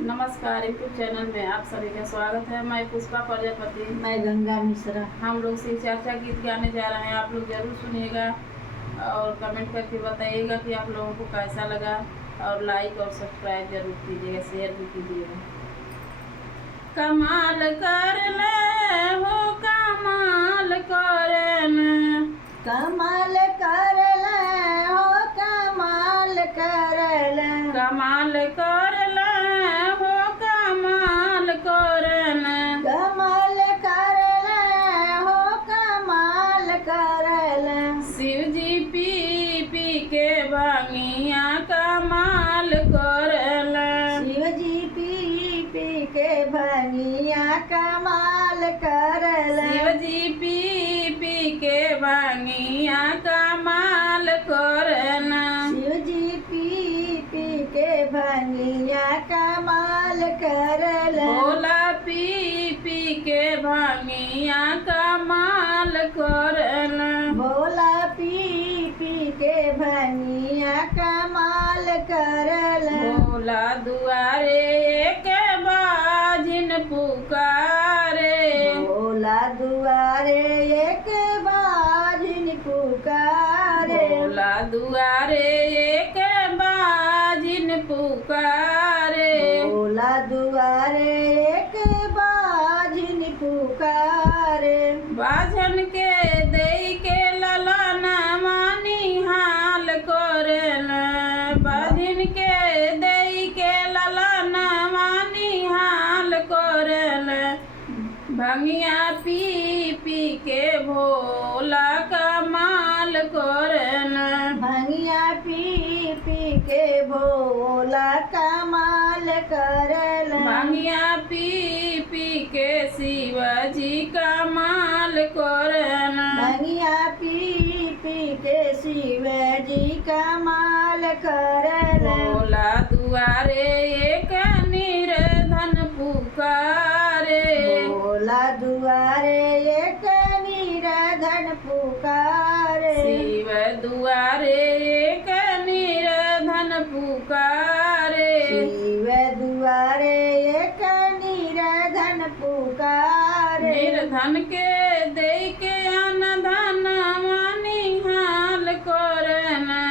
नमस्कार, YouTube channel में आप सभी का स्वागत है। मैं पुष्पा प्रजापति। मैं गंगा मिश्रा। हम लोग शिव चर्चा गीत गाने जा रहे हैं। आप लोग जरूर सुनिएगा और कमेंट करके बताइएगा कि आप लोगों को कैसा लगा, और लाइक और सब्सक्राइब जरूर कीजिएगा, शेयर भी कीजिएगा। कमाल कर ले हो, कमाल करे न, कमाल कर ले हो, कमाल कर ले, कमाल कर ले हो, कमाल करे न, कमाल कर ले हो, कमाल कर ले। शिव जी पी पी के भांगिया कमाल करेला। शिव जी पी पी के भनिया कमाल कर ले। शिव जी पी पी के भांगिया कमाल करेला। शिव जी पी पी के भनिया कमाल कर ले। भोला पी पी के भांगिया कमाल करेला। भोला पी पी के भनिया कमाल कर ले। भोला दुआरे एक बाजिन पुकारे। भोला दुआरे एक बाजिन पुकारे। भोला दुआरे एक बाजिन पुकारे। भोला दुआरे एक बाजिन पुकारे। बाजन के दई के ललाना मानी हाल करेल। बाजन के दई के ललाना मानी हाल करेल। भंगिया पी पी के भोला कमाल करेल। भंगिया पी पी के भोला कमाल कर ले। भंगिया पी पी के शिवजी कमाल करेल। भंगिया पी पी के शिव जी कमाल कर ले। भोला दुआरे एक निर्धन पुकारे। भोला दुआरे एक निर्धन पुकारे। शिव दुआरे एक निर्धन पुकारे। शिव दुआरे एक निर्धन पुकारे। निर्धन के दे के अनधन मानी हाल करना।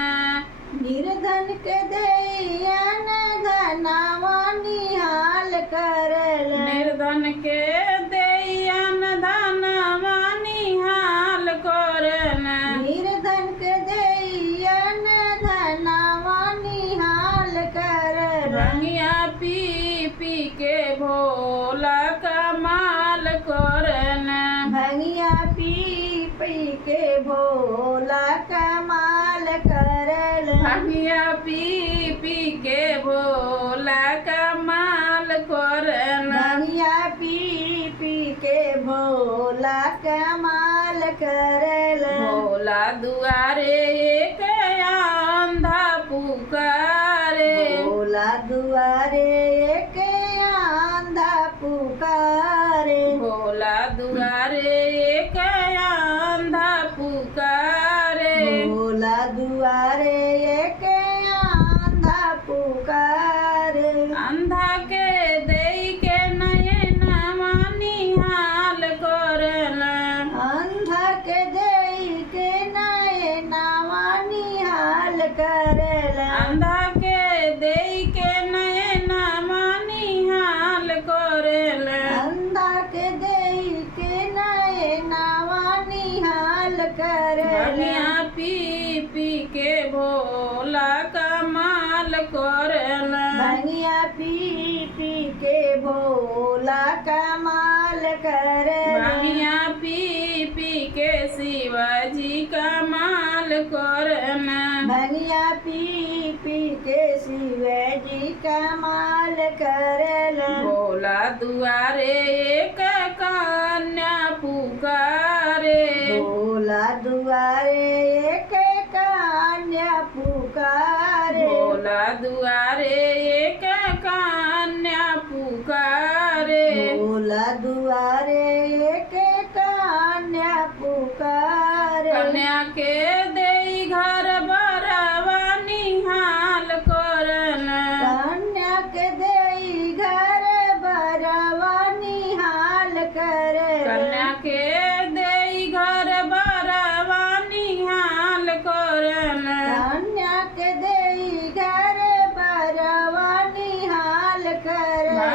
निर्धन के दैयन धनवा निहाल कर ले। निर्धन के दैयन धन मानी हाल करना। निर्धन के दैयन धनवा निहाल कर ले। भंगिया पी पी के भोला कमाल करना। भंगिया पी पी के भोला कमाल कर ले। भंगिया पी पी के भोला कमाल करना। भंगिया पी पी के भोला कमाल कर ले। भोला दुआरे एक अंधा पुकारे। भोला दुआरे एक आंधा पुकारे। भोला दुआरे एक अंधा पुकारे। भोला दुआरे एक आंधा पुकारे। अंधा के दई के नयन मानी हाल करला। अंधा के देई के नए नावा निहाल कर ले। अंधा के दई के नयन मानी हाल करला। अंधा के देई के नए नावा निहाल कर ले। भंगिया पी पी के भोला कमाल करला। भंगिया पी पी के भोला कमाल कर ले। भंगिया पी पी के शिवजी कमाल करना। भंगिया पी पी के शिव जी कमाल कर ले। भोला दुआरे एक कन्या पुकारे। भोला दुआरे एक कन्या पुकारे। भोला दुआरे एक कन्या पुकारे। भोला दुआरे एक कन्या पुकारे। कन्या के देई घर बरवा निहाल करना। कन्या के देई घर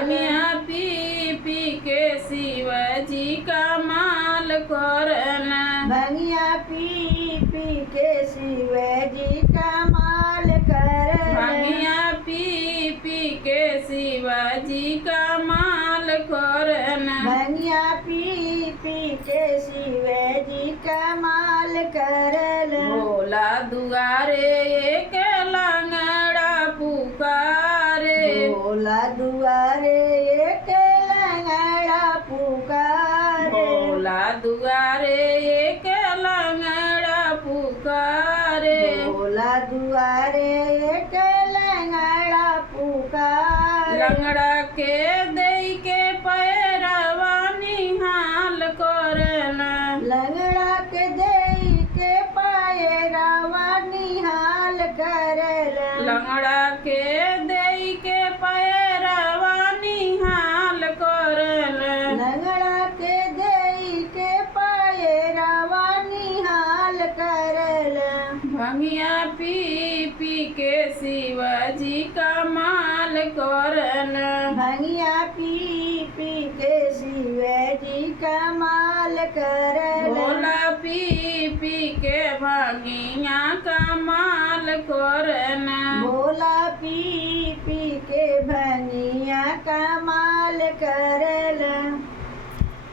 भांगिया पी पी के शिव जी कमाल करला भंगिया पी पी के शिव जी कमाल करला भांगिया पी पी के शिव जी कमाल करला भंगिया पी पी के शिव जी कमाल करला भोला दुआरे एक लंगड़ा पुकारे भोला दुआरे एक लंगड़ा पुकारे भोला दुआरे एक लंगड़ा पुकारे भोला दुआरे एक लंगड़ा पुकारे लंगड़ा के दई के पैरवा निहाल करला लंगड़ा के देई के पाए रावा निहाल करला लंगड़ा के दई के पैरवा निहाल करला लंगड़ा के देई के पाए रावा निहाल करला भंगिया पी पी के शिव जी कमाल करला भंगिया पी पी के शिव जी कमाल करला भोला पी पी के भंगिया कमाल करला भोला पी पी के भंगिया कमाल करला